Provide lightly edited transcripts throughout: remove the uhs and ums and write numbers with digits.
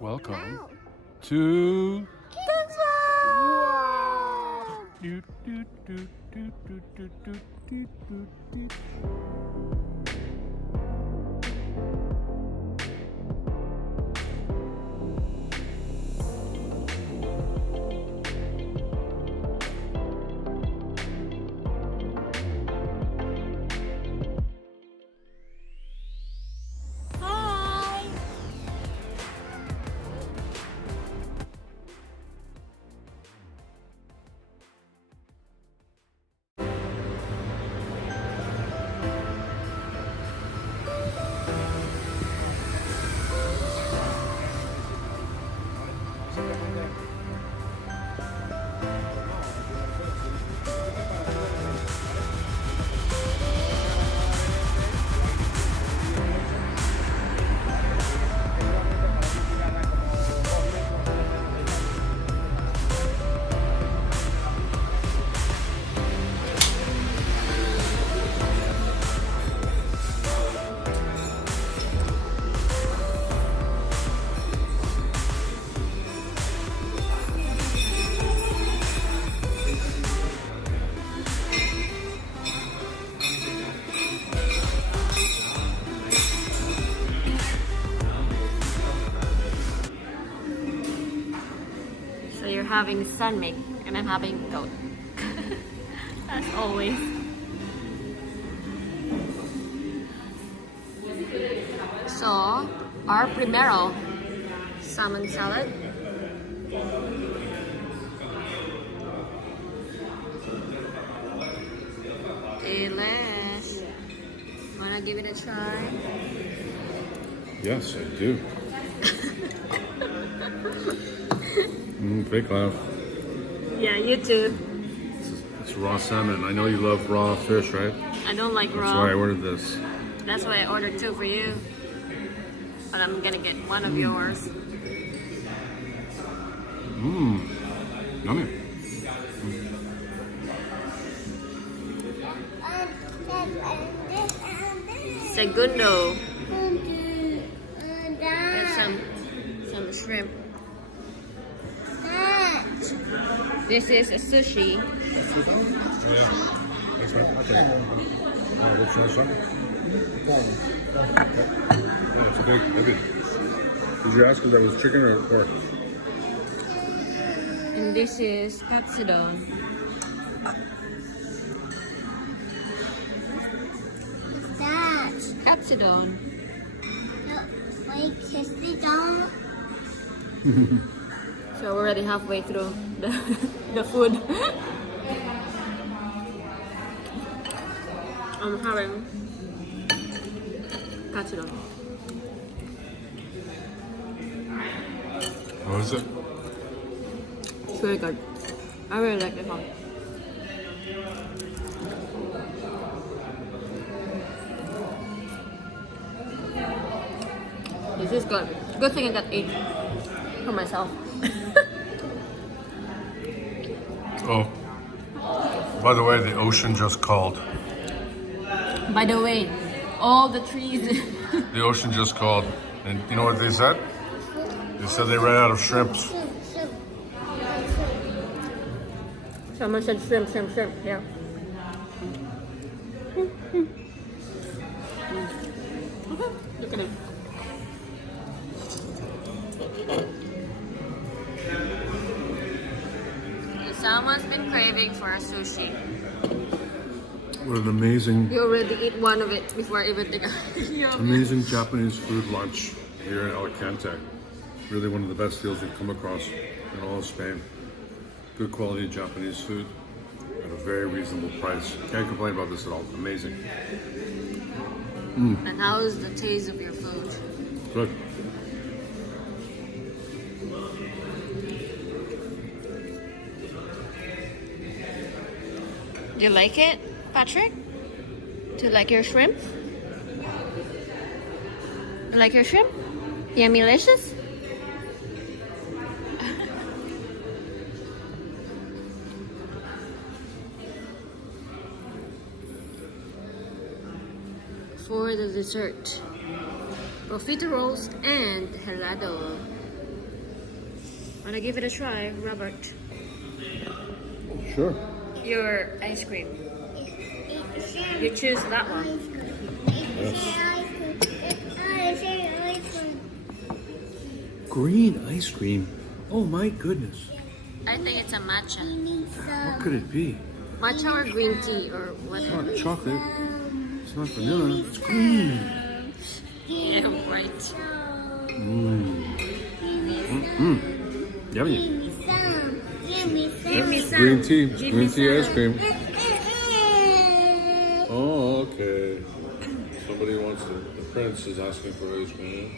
Welcome to Kids World! Do, do, do, do, do, do, do, do, do, do. Hi! So you're having sun make and I'm having goat. As always. So, our primero salmon salad. Delish. Wanna give it a try? Yes, I do. Fake laugh. Yeah, you too. It's raw salmon. I know you love raw fish, right? I don't like That's raw. why I ordered this. That's why I ordered two for you. But I'm gonna get one of yours. Yummy. Segundo. There's some shrimp. This is a sushi. Let's try some. It's big, heavy. Did you ask if that was chicken or pork? And this is katsudon. That. Katsudon. Wait, kiss the dog. So we're already halfway through the food. I'm having katsudon. What is it? It's very good. I really like this one. This is good. Good thing I got 8 for myself. Oh, by the way, the ocean just called. By the way, all the trees. The ocean just called. And you know what they said? They said they ran out of shrimps. Someone said shrimp, shrimp, shrimp. Yeah. Look at it. Someone's been craving for a sushi. What an amazing, You already eat one of it before everything. amazing Japanese food lunch here in Alicante. Really one of the best deals we've come across in all of Spain. Good quality Japanese food at a very reasonable price. Can't complain about this at all. Amazing. And how is the taste of your food? Good. Do you like it, Patrick? Do you like your shrimp? You like your shrimp? Yummy-licious? for the dessert. Profiteroles and helado. Wanna give it a try, Robert? Sure. Your ice cream. You choose that one. Green ice cream. Oh my goodness. I think it's a matcha. What could it be? Matcha or green tea or It's whatever. not chocolate. It's not vanilla. It's green. Yeah, right. Mmm. Yummy. Give me some. Green tea. Give Green me tea ice some. cream. Oh, okay. Somebody wants to. The prince is asking for ice cream.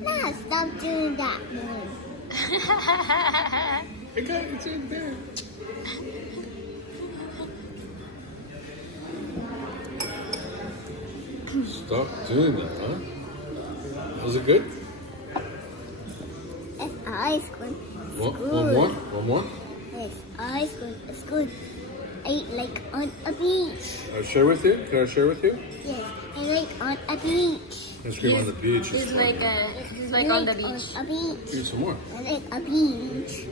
No, stop doing that one. It's in there. Stop doing that, huh? Was it good? It's ice cream. One more? One more? It's ice cream. It's good. I like on a beach. Can I share with you? Can I share with you? Yes, I like on a beach. Ice cream on the beach is It's fun. like on the beach. On a beach. Eat some more. I like a beach.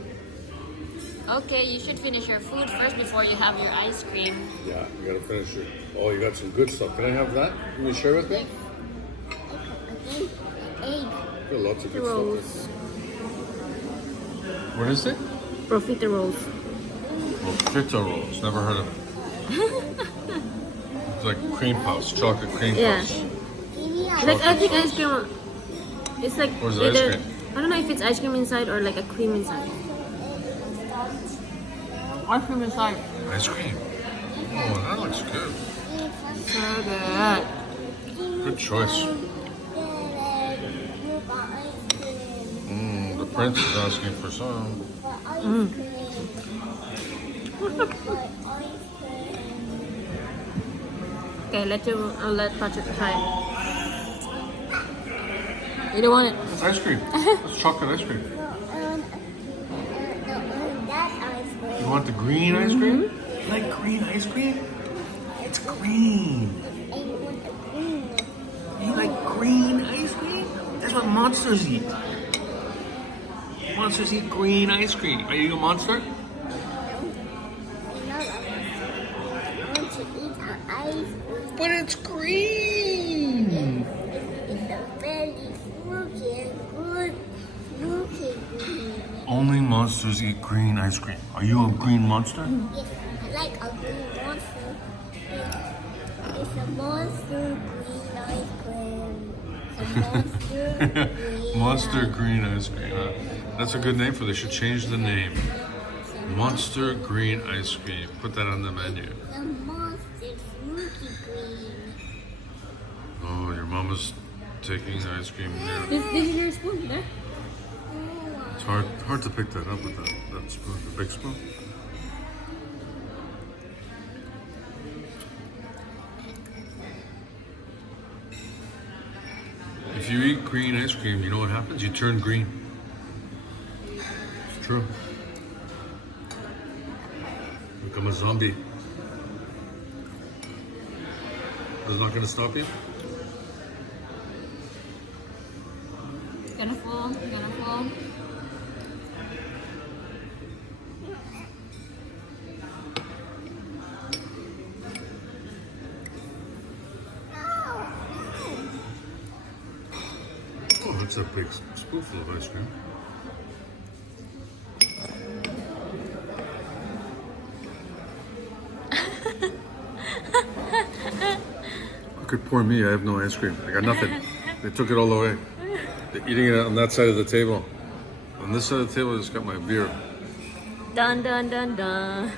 Okay, you should finish your food first before you have your ice cream. Yeah, you gotta finish it. Oh, you got some good stuff. Can I have that? Can you share with me? Egg. You got lots of good Rolls. stuff. What is it? Profiteroles. Profiterole rolls. Never heard of it. It's like cream puffs, chocolate cream Yeah. puffs. Like I think ice cream. It's like Or is it ice either cream? I don't know if it's ice cream inside or like a cream inside. Ice cream inside. Ice cream. Oh, that looks good. So good. Good choice. The prince is asking for some. Okay, I'll let Patrick try it. You don't want it. It's ice cream. It's chocolate ice cream. You want the green ice cream? You like green ice cream? It's green. You like green ice cream? That's what monsters eat. Monsters eat green ice cream. Are you a monster? But it's green. It's a very fruity and good fruity green. Only monsters eat green ice cream. Are you a green monster? Yes, I like a green monster. It's a monster green ice cream. It's a monster green. Monster green ice cream. Huh? That's a good name for it. They should change the name. Monster green ice cream. Put that on the menu. The monster fruity green. Oh, your mama's taking the ice cream there. This is your spoon there. It's hard to pick that up with that spoon, the big spoon. If you eat green ice cream, you know what happens? You turn green. It's true. Become a zombie. It's not going to stop you? Gonna fall. Oh, that's a big spoonful of ice cream. Look at poor me, I have no ice cream. I got nothing. They took it all away. They're eating it on that side of the table. On this side of the table, I just got my beer. Dun dun dun dun.